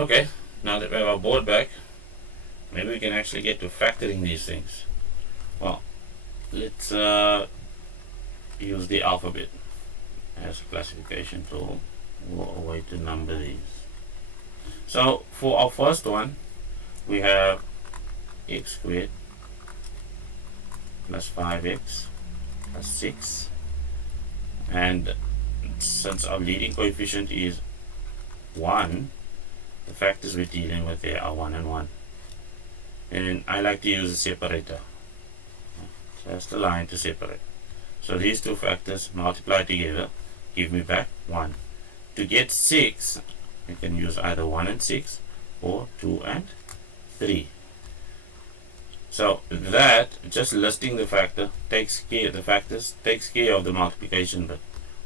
Okay, now that we have our board back, maybe we can actually get to factoring these things. Well, let's use the alphabet as a classification tool, or a way to number these. So for our first one, we have x squared plus 5x plus 6, and since our leading coefficient is 1, the factors we're dealing with there are 1 and 1. And I like to use a separator, just a line to separate. So these two factors multiply together, give me back 1. To get 6, you can use either 1 and 6 or 2 and 3. So that, just listing the factor, takes care of the multiplication bit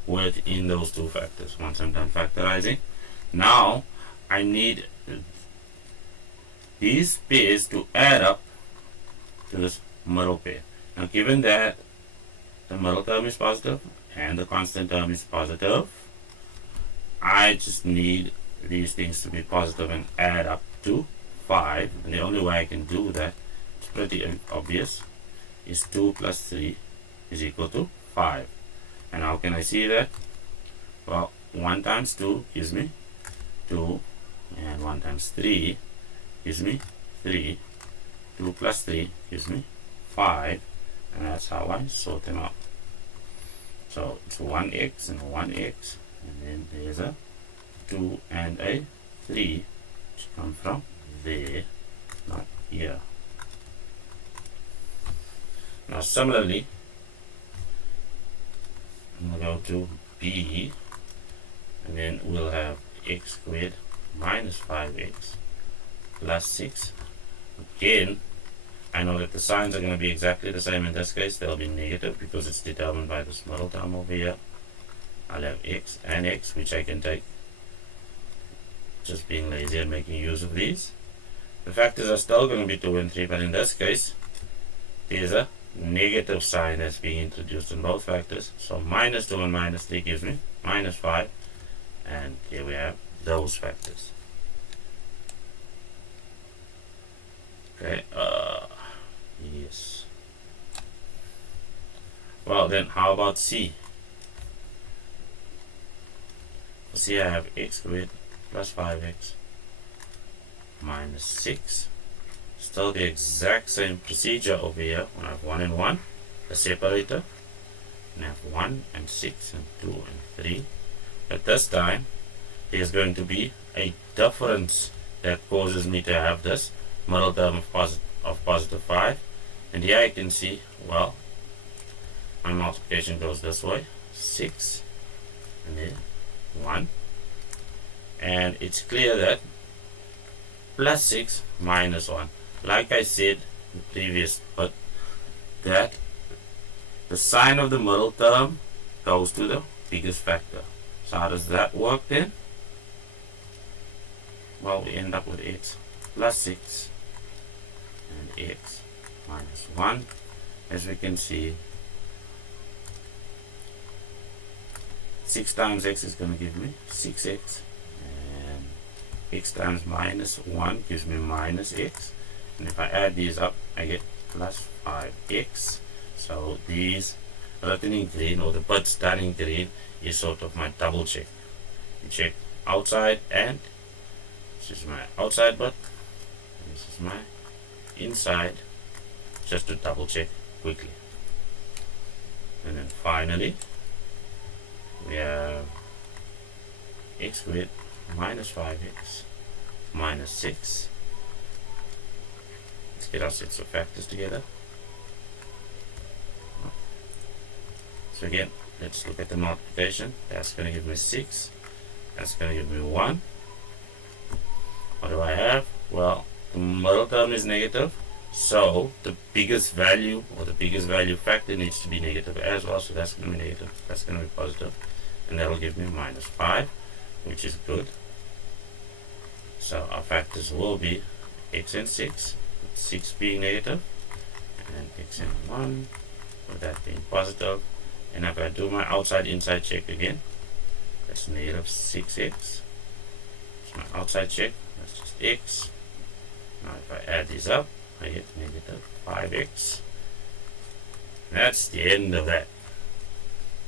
within those two factors. Once I'm done factorizing, now I need these pairs to add up to this middle pair. Now given that the middle term is positive and the constant term is positive, I just need these things to be positive and add up to 5. And the only way I can do that, it's pretty obvious, is 2 plus 3 is equal to 5. And how can I see that? Well, 1 times 2 gives me 2, and 1 times 3 gives me 3. 2 plus 3 gives me 5, and that's how I sort them out. So it's 1x and 1x, and then there's a 2 and a 3, which come from there, not here. Now similarly, I'm going to go to B, and then we'll have x squared minus 5x plus 6. Again, I know that the signs are going to be exactly the same in this case. They'll be negative because it's determined by this middle term over here. I'll have x and x, which I can take, just being lazy and making use of these. The factors are still going to be 2 and 3, but in this case, there's a negative sign that's being introduced in both factors. So minus 2 and minus 3 gives me minus 5, and here we have those factors. Okay, yes. Well then, how about C? For C, I have x squared plus 5x minus 6. Still the exact same procedure over here. When I have 1 and 1, the separator, and I have 1 and 6 and 2 and 3. But this time, there's going to be a difference that causes me to have this middle term of positive 5. And here I can see, well, my multiplication goes this way, 6 and then 1, and it's clear that plus 6 minus 1, like I said in the previous but that the sign of the middle term goes to the biggest factor. So how does that work then? Well, we end up with x plus 6 and x minus 1. As we can see, 6 times x is going to give me 6x, and x times minus 1 gives me minus x, and if I add these up I get plus 5x. So these written in green, or the bits done in green, is sort of my double check. You check outside, and this is my outside bit, and this is my inside, just to double check quickly. And then finally we have x squared minus 5x minus 6. Let's get our sets of factors together. So again, let's look at the multiplication. That's going to give me 6. That's going to give me 1. What do I have? Well, the middle term is negative, so the biggest value, or the biggest value factor, needs to be negative as well. So that's going to be negative, that's going to be positive, and that will give me minus 5, which is good. So our factors will be x and 6, 6 being negative, and x and 1, with that being positive. And if I do my outside inside check again, that's negative 6x. So my outside check. That's just x. Now if I add these up, I get negative 5x. That's the end of that.